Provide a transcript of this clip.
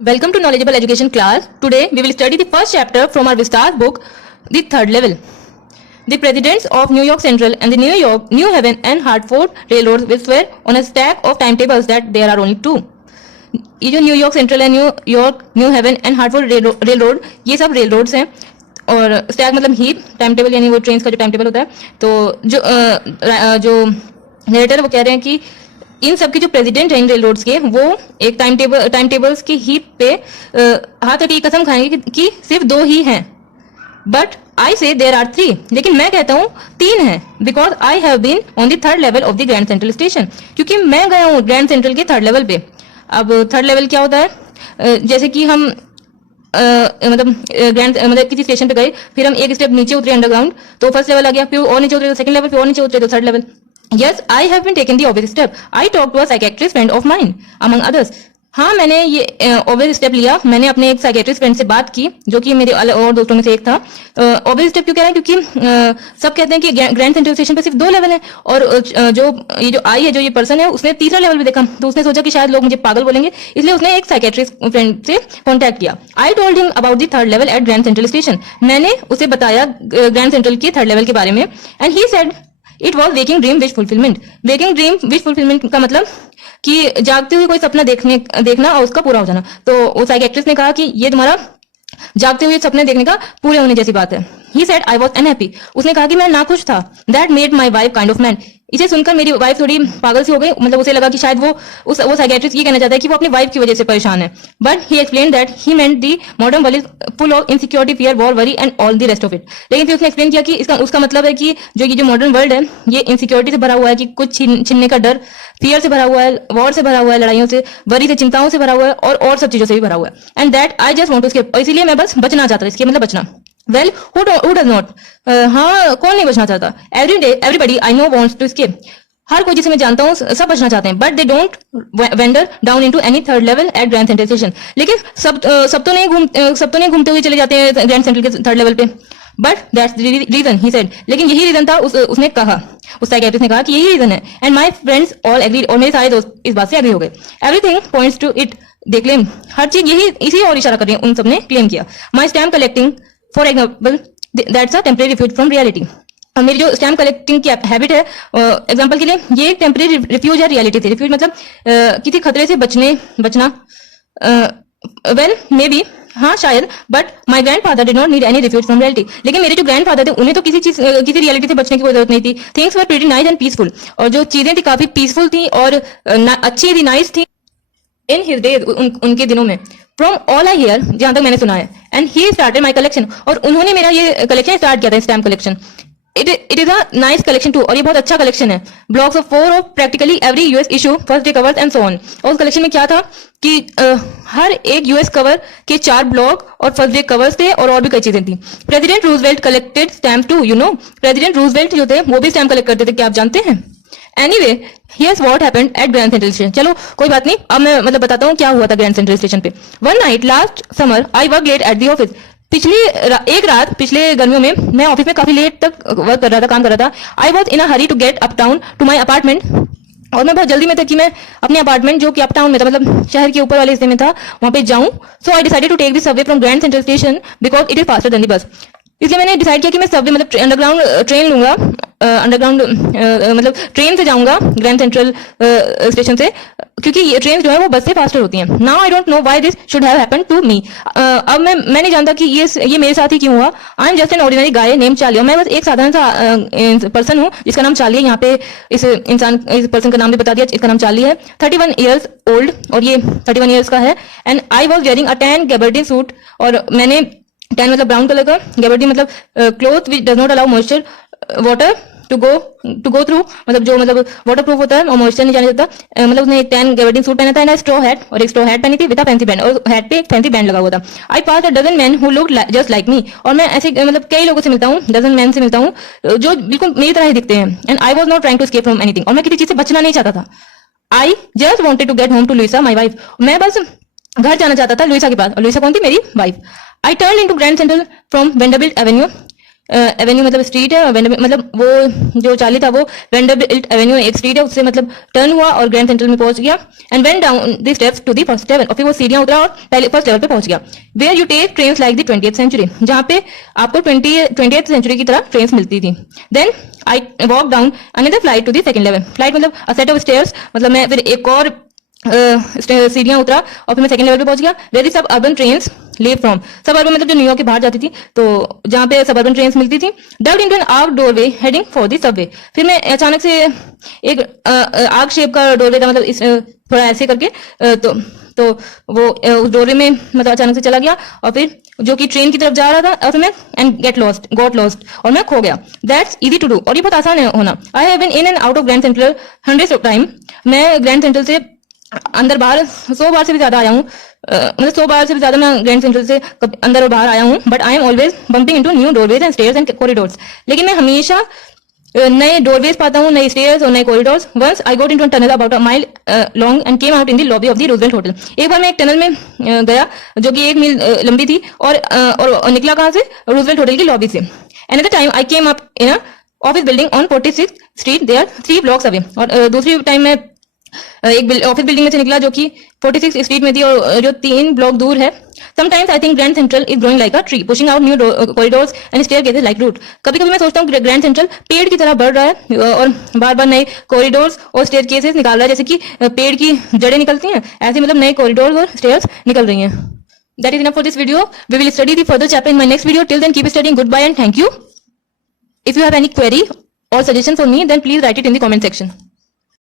Welcome to Knowledgeable Education class. Today we will study the first chapter from our Vistas book, The Third Level. The presidents of New York Central and the New Haven and Hartford railroads will swear on a stack of timetables that there are only two. ये जो New York central है, new heaven and Hartford railroad, ये सब रेलरोड्स हैं. और stack मतलब heap, time table यानी वो ट्रेन का जो टाइम टेबल होता है. तो जो नरेटर वो कह रहे हैं कि इन सब के जो प्रेसिडेंट हैं इन रेल रोड्स के, वो एक टाइम टेबल्स की हीप पे हाथ रखी कसम खाएंगे कि सिर्फ दो ही हैं. बट आई से देयर आर थ्री, लेकिन मैं कहता हूँ तीन हैं. Because I have been on the third level of the Grand central Station, क्योंकि मैं गया हूँ ग्रैंड सेंट्रल के थर्ड लेवल पे. अब थर्ड लेवल क्या होता है? जैसे कि हम मतलब किसी स्टेशन पे गए, फिर हम एक स्टेप नीचे उतरे अंडरग्राउंड, तो फर्स्ट लेवल आ गया, फिर और नीचे उतरे तो सेकंड लेवल, फिर और नीचे उतरे तो third level. Yes, I have been taken the obvious step. I talked to a psychiatrist friend of mine, among others. हाँ, मैंने ये ऑब्वियस स्टेप लिया. मैंने अपने एक साइकेट्रिस्ट फ्रेंड से बात की, जो कि मेरे और दोस्तों में से एक था. ऑब्वियस स्टेप क्यों कह रहे हैं? क्योंकि सब कहते हैं कि ग्रैंड सेंट्रल स्टेशन पे सिर्फ दो लेवल है, और जो आई है, जो ये पर्सन है, उसने तीसरा लेवल भी देखा, तो उसने सोचा कि शायद लोग मुझे पागल बोलेंगे, इसलिए उसने एक साइकेट्रिस्ट फ्रेंड से कॉन्टैक्ट किया. I told him about the third level at grand central Station. मैंने उसे बताया ग्रैंड सेंट्रल के थर्ड लेवल के बारे में. And he said it was waking dream wish fulfilment. Waking dream wish fulfilment का मतलब कि जागते हुए कोई सपना देखना और उसका पूरा हो जाना. तो वो साइकेट्रिस्ट ने कहा कि ये तुम्हारा जागते हुए सपने देखने का पूरे होने जैसी बात है. He said I was unhappy. उसने कहा कि मैं नाखुश था. That made my wife kind of man. इसे सुनकर मेरी वाइफ थोड़ी पागल सी हो गई. मतलब उसे लगा कि शायद वो साइकेट्रिस्ट ये कहना चाहता है कि वो अपनी वाइफ की वजह से परेशान है. But he explain that he meant the modern world is full of insecurity, fear, war, worry and all the rest of it. लेकिन फिर उसने एक्सप्लेन किया कि उसका मतलब है कि जो मॉडर्न वर्ल्ड है, ये इनसिक्योरिटी से भरा हुआ है, कि कुछ छीनने का डर, फियर से भरा हुआ है, वॉर से भरा हुआ है, लड़ाइयों से, वरी से, चिंताओं से भरा हुआ है, और सब चीजों से भी भरा हुआ है. And that I just want to escape. और इसीलिए मैं बस बचना चाहता था. इसके मतलब बचना. Well, who does not? हाँ, कौन नहीं बचना चाहता? Everybody I know wants to escape. हर कोई जिसे मैं जानता हूँ सब बचना चाहते हैं. But they don't wander down into any third level at grand central Station. लेकिन सब तो नहीं घूमते हुए चले जाते हैं ग्रैंड सेंट्रल के थर्ड लेवल पे. But that's reason, he said. लेकिन यही रीजन था, उसने कहा, उस साइकियाट्रिस्ट ने कहा कि यही रीजन है. And my friends all agree, और मेरे सारे दोस्त इस बात से एग्री हो गए. Everything points to it, they claim. हर चीज इसी और इशारा कर रही है, उन सबने क्लेम किया. माई stamp collecting for example, that's a temporary refuse from reality. मेरी जो स्टैम्प कलेक्टिंग की हैबिट है, एग्जांपल के लिए, ये एक टेम्परेरी रिफ्यूज है रियलिटी से. रिफ्यूज मतलब किसी खतरे से बचना. वेल मे बी, हाँ शायद. But my grand father did not need any refuse from reality. लेकिन मेरे जो ग्रैंड फादर थे, उन्हें तो किसी रियलिटी से बचने की कोई जरूरत नहीं थी. Things were pretty nice and peaceful. और जो चीजें थी काफी पीसफुल थी और अच्छी थी, नाइस थी इन हिज डेज, उनके दिनों में. फ्रॉम ऑल आई हियर, जहां तक मैंने सुना है. And he started my collection, और उन्होंने मेरा ये कलेक्शन स्टार्ट किया था, stamp collection. It is a nice collection too, और ये बहुत अच्छा कलेक्शन है. Blocks of 4 of practically every US issue, first day covers and so on. और उस कलेक्शन में क्या था कि हर एक यूएस कवर के 4 ब्लॉक और फर्स्ट डे कवर्स थे, और भी कई चीजें थी. President Roosevelt collected stamp too, you know. President Roosevelt जो थे, वो भी स्टैम्प कलेक्ट करते थे, क्या आप जानते हैं? Anyway, here's what happened at grand central station. चलो कोई बात नहीं, अब मैं बताता हूँ क्या हुआ था ग्रैंड सेंट्रल स्टेशन पे. One night last summer I work late at the office. एक रात पिछले गर्मियों में मैं ऑफिस में काफी लेट तक वर्क कर रहा था, काम कर रहा था. I was in a hurry to get uptown to my apartment. और मैं बहुत जल्दी में था कि मैं अपने अपार्टमेंट, जो कि अप टाउन में था, मतलब शहर के ऊपर वाले हिस्से में था, वहां पे जाऊं. So I decided to take this subway from Grand central Station because it is faster than the bus. इसलिए मैंने डिसाइड किया कि मैं सबवे मतलब अंडरग्राउंड ट्रेन लूंगा. अंडरग्राउंड मतलब ट्रेन से जाऊंगा ग्रैंड सेंट्रल स्टेशन से, क्योंकि ये ट्रेन जो है वो बस से फास्टर होती हैं. Now I don't know why this should have happened to me. अब मैं नहीं जानता कि ये मेरे साथ ही क्यों हुआ. I am just an ordinary guy name Charlie. मैं बस एक साधारण सा पर्सन हूँ जिसका नाम चार्ली है. यहाँ पे इस पर्सन का नाम भी बता दिया, इसका नाम चार्ली है. 31 ईयर्स ओल्ड, और ये 31 ईयर्स का है. And I was wearing a tan gabardine suit, और मैंने टैन मतलब ब्राउन कलर का, गैबर्डिन मतलब cloth which does not allow moisture water to go through, मतलब जो वाटर प्रूफ होता है और मॉइस्चर नहीं जाने देता. मतलब उसने एक टैन गैबर्डिन सूट पहना था, एंड स्ट्रॉ हैट, और एक स्ट्रॉ हैट पहनी थी विद अ फैंसी बैंड, और हैट पे एक फैंसी बैंड लगा हुआ था. I pass a dozen man who look just like me. और मैं ऐसे मतलब कई लोगों से मिलता हूँ, डजन मैन से मिलता हूँ, जो बिल्कुल मेरी तरह ही दिखते हैं. And I was not trying to escape from anything. और मैं किसी चीज से बचना नहीं चाहता था. I just wanted to get home to Luisa my wife. मैं बस घर जाना चाहता था लुइसा के पास. और लुइसा कौन थी? मेरी wife. I turned into Grand Central from Vanderbilt Avenue. Avenue मतलब स्ट्रीट है, मतलब वो जो चाली था वो वेंडरबिल्ट एवेन्यू एक स्ट्रीट है, उससे मतलब टर्न हुआ और ग्रैंड सेंट्रल में पहुंच गया and went down the steps to the first level, और फिर वो सीढ़ियां उतरा और पहले फर्स्ट लेवल पे पहुंच गया। Where you take trains like the 20th century, जहाँ पे आपको 20th सेंचुरी की तरह ट्रेन्स मिलती थी। Then I walk down another flight to the second level, flight मतलब अ सेट ऑफ स्टेयर्स, मतलब मैं फिर एक और सीढ़ियां उतरा और फिर मैं सेकंड लेवल पे पहुंच गया। वेरी सब अर्बन ट्रेन्स लीव फ्रॉम, सब अर्बन मतलब जो न्यूयॉर्क के बाहर जाती थी, तो जहाँ पे सब अर्बन ट्रेन्स मिलती थी। Dubbed into an arc doorway heading for the Subway, फिर मैं अचानक से एक आर्क शेप का डोरवे था, मतलब इस थोड़ा ऐसे करके तो वो उस डोरवे में मतलब अचानक से चला गया और फिर जो कि ट्रेन की तरफ जा रहा था, और फिर मैं एंड गॉट लॉस्ट और मैं खो गया। दैट्स इजी टू डू, और ये बहुत आसान है होना। I have been in and out of grand central hundreds of time, मैं ग्रैंड सेंट्रल से अंदर बाहर 100 बार से भी ज्यादा आया हूँ, मतलब 100 बार से भी ज्यादा मैं ग्रैंड सेंट्रल से अंदर और बाहर आया हूँ। But I am always bumping into new doorways and stairs and corridors, लेकिन मैं हमेशा नए डोरवेज पाता हूँ, नए स्टेयर्स और नए corridors. Once I got into a tunnel about a mile long and came out in the lobby of the Roosevelt hotel, एक बार मैं एक टनल में गया जो कि 1 मील लंबी थी और निकला कहाँ से, रूजवेल्ट होटल की लॉबी से। Another time I came up in a office building on 46th Street, there 3 blocks away, और दूसरी टाइम मैं एक ऑफिस बिल्डिंग में से निकला जो कि 46 स्ट्रीट में थी और जो 3 ब्लॉक दूर है। Sometimes I think Grand Central is growing like a tree, pushing out new corridors and staircases like root. कभी-कभी मैं सोचता हूँ ग्रैंड सेंट्रल पेड़ की तरह बढ़ रहा है और बार-बार नए कॉरिडोर्स और स्टेयरकेसेस निकाल रहा है, जैसे कि पेड़ की जड़ें निकलती हैं, ऐसे मतलब नए कॉरिडोर्स और स्टेयर्स निकल रही हैं। That is enough for this video. We will study the further chapter in my next video. Till then, keep studying. Goodbye and thank you. If you have any query or suggestion for me, then please write it in the comment section.